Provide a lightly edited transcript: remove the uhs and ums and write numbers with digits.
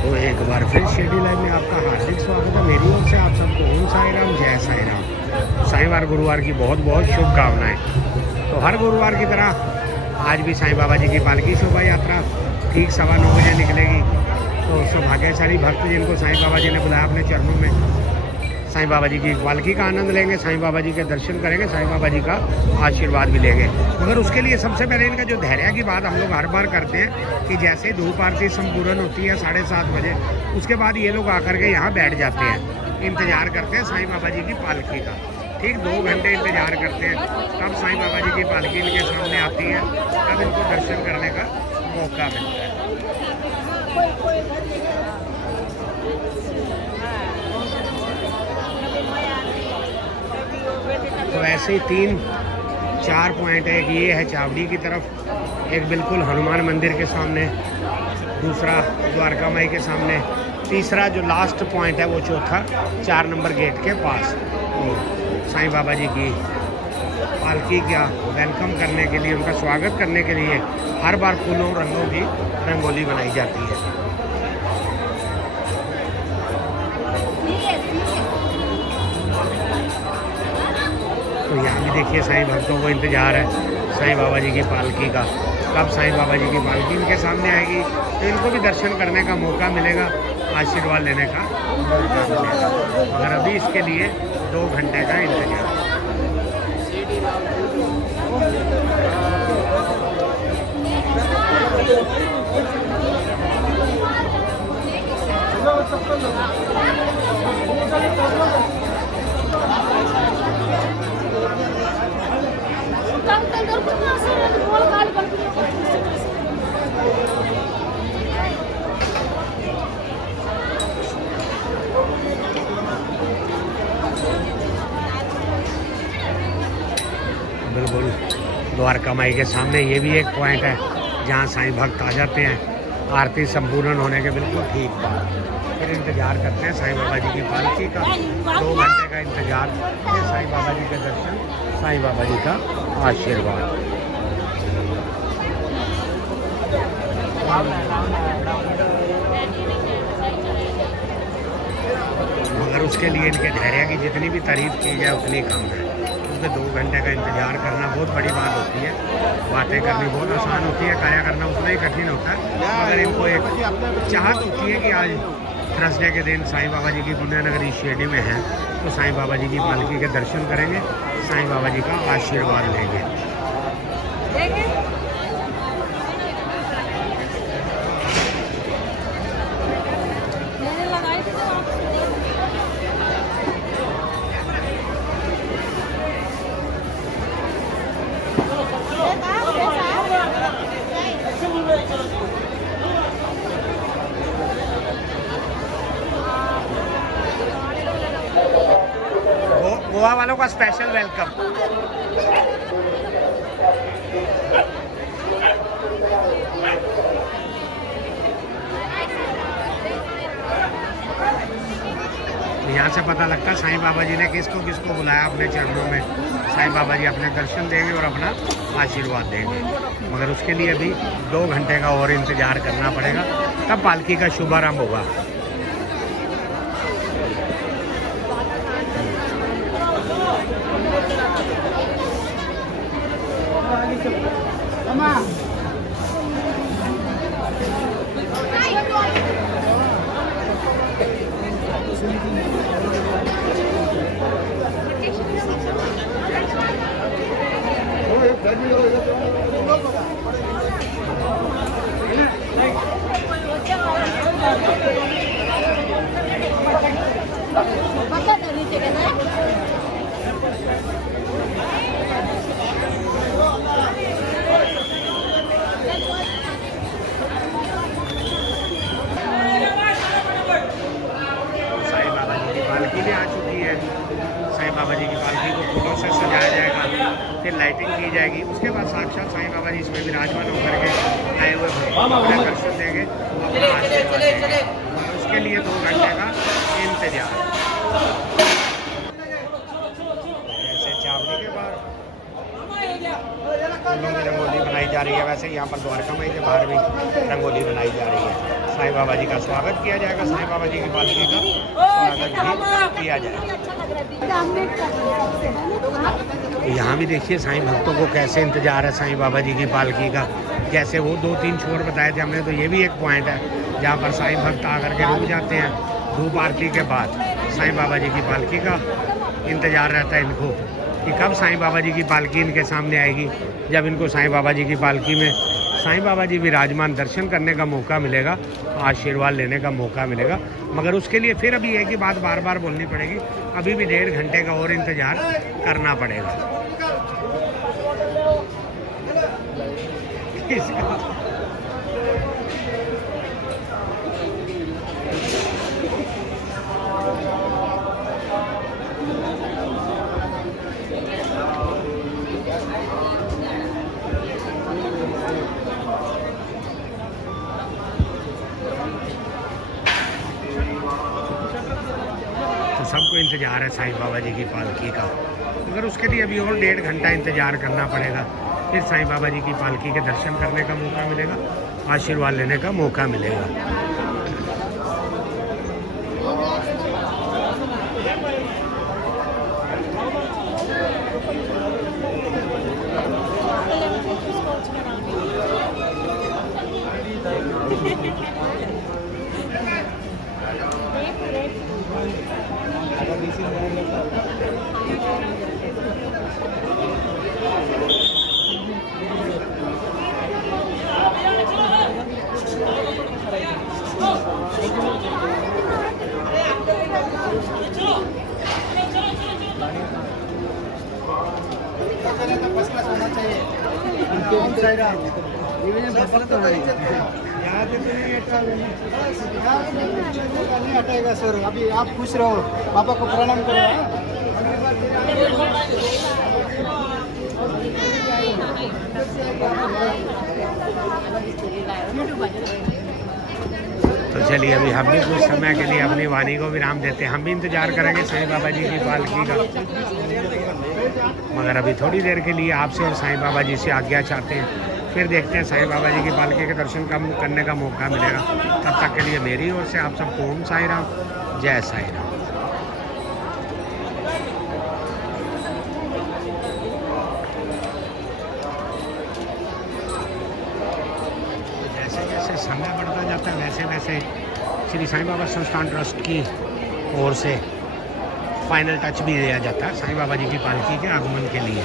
तो एक बार फिर शिरडी लाइव में आपका हार्दिक स्वागत है मेरी ओर से। आप सबको ओम साई राम, जय साई राम। साईवार गुरुवार की बहुत बहुत शुभकामनाएं। तो हर गुरुवार की तरह आज भी साईं बाबा जी की पालकी शोभा यात्रा ठीक 9:15 बजे निकलेगी। तो सौभाग्यशाली भक्त जिनको साईं बाबा जी ने बुलाया अपने चरणों में, साईं बाबा जी की पालकी का आनंद लेंगे, साईं बाबा जी के दर्शन करेंगे, साईं बाबा जी का आशीर्वाद भी लेंगे। मगर उसके लिए सबसे पहले इनका जो धैर्य की बात हम लोग हर बार करते हैं कि जैसे ही धूप आरती संपूर्ण होती है 7:30 बजे, उसके बाद ये लोग आकर के यहाँ बैठ जाते हैं, इंतज़ार करते हैं साईं बाबा जी की पालकी का। ठीक 2 घंटे इंतज़ार करते हैं, तब साईं बाबा जी की पालकी इनके सामने आती है, तब इनको दर्शन करने का मौका मिलता है। तो ऐसे ही 3-4 पॉइंट है। एक ये है चावड़ी की तरफ, एक बिल्कुल हनुमान मंदिर के सामने, दूसरा द्वारका माई के सामने, तीसरा जो लास्ट पॉइंट है वो चौथा 4 नंबर गेट के पास। तो साईं बाबा जी की पालकी का वेलकम करने के लिए, उनका स्वागत करने के लिए हर बार फूलों रंगों की रंगोली बनाई जाती है। तो यहाँ भी देखिए साईं भक्तों को इंतज़ार है साईं बाबा जी की पालकी का, कब साईं बाबा जी की पालकी इनके सामने आएगी तो इनको भी दर्शन करने का मौका मिलेगा, आशीर्वाद लेने का मौका मिलेगा। मगर अभी इसके लिए 2 घंटे का इंतजार। बिल्कुल द्वारका माई के सामने ये भी एक पॉइंट है जहाँ साईं भक्त आ जाते हैं आरती संपूर्ण होने के बिल्कुल ठीक बाद। फिर इंतज़ार करते हैं साईं बाबा जी की पालकी का, 2 घंटे का इंतज़ार, फिर साईं बाबा जी के दर्शन, साईं बाबा जी का आशीर्वाद। मगर उसके लिए इनके धैर्य की जितनी भी तारीफ की जाए उतनी कम है, क्योंकि 2 घंटे का इंतज़ार करना बहुत बड़ी बात होती है। बातें करनी बहुत आसान होती है, कार्य करना उतना ही कठिन होता है। मगर इनको एक चाहत होती है कि आज थर्सडे के दिन साईं बाबा जी की पुण्य नगरी शिरडी में है, तो साईं बाबा जी की पालकी के दर्शन करेंगे, साईं बाबा जी का आशीर्वाद लेंगे। गोवा वालों का स्पेशल वेलकम। यहाँ से पता लगता है साईं बाबा जी ने किसको किसको बुलाया अपने चरणों में। साईं बाबा जी अपने दर्शन देंगे और अपना आशीर्वाद देंगे। मगर उसके लिए भी 2 घंटे का और इंतज़ार करना पड़ेगा, तब पालकी का शुभारंभ होगा। पालकी भी आ चुकी है। साईं बाबा जी की पालकी को फूलों से सजाया जाएगा, फिर लाइटिंग की जाएगी। उसके बाद साक्षात साईं बाबा जी इसमें विराजमान होकर के आए हुए अपना दर्शन देंगे, अपना आशीर्वाद देंगे। और उसके लिए 2 घंटे का इंतजार। ऐसे चावड़ी के बाद फूलों की रंगोली बनाई जा रही है। वैसे यहाँ पर द्वारका माई के बाहर भी रंगोली बनाई जा रही है। साईं बाबा जी का स्वागत किया जाएगा, साईं बाबा जी की पालकी का स्वागत भी किया जाएगा। तो यहाँ भी देखिए साईं भक्तों को कैसे इंतजार है साईं बाबा जी की पालकी का। जैसे वो 2-3 छोर बताए थे हमने, तो ये भी एक पॉइंट है जहाँ पर साईं भक्त आकर के रुक जाते हैं। धूप आरती के बाद साईं बाबा जी की पालकी का इंतजार रहता है इनको कि कब साईं बाबा जी की पालकी इनके सामने आएगी। जब इनको साईं बाबा जी की पालकी में साईं बाबा जी विराजमान दर्शन करने का मौका मिलेगा, आशीर्वाद लेने का मौका मिलेगा। मगर उसके लिए फिर अभी एक ही बात बार बार बोलनी पड़ेगी, अभी भी 1.5 घंटे का और इंतज़ार करना पड़ेगा। तो सबको इंतज़ार है साईं बाबा जी की पालकी का, मगर उसके लिए अभी और 1.5 घंटा इंतज़ार करना पड़ेगा। फिर साईं बाबा जी की पालकी के दर्शन करने का मौका मिलेगा, आशीर्वाद लेने का मौका मिलेगा। हटेगा सर, अभी आप खुश रहो, पापा को प्रणाम करो। तो चलिए अभी हम भी कुछ समय के लिए अपनी वाणी को विराम देते हैं। हम भी इंतज़ार करेंगे साईं बाबा जी की पालकी का, मगर अभी थोड़ी देर के लिए आपसे और साईं बाबा जी से आज्ञा चाहते हैं। फिर देखते हैं साईं बाबा जी की पालकी के दर्शन करने का मौका मिलेगा। तब तक के लिए मेरी ओर से आप सबको ओम साईं राम, जय साईं राम। जैसे जैसे समय बढ़ता जाता है वैसे वैसे श्री साईं बाबा संस्थान ट्रस्ट की ओर से फाइनल टच भी दिया जाता है साईं बाबा जी की पालकी के आगमन के लिए।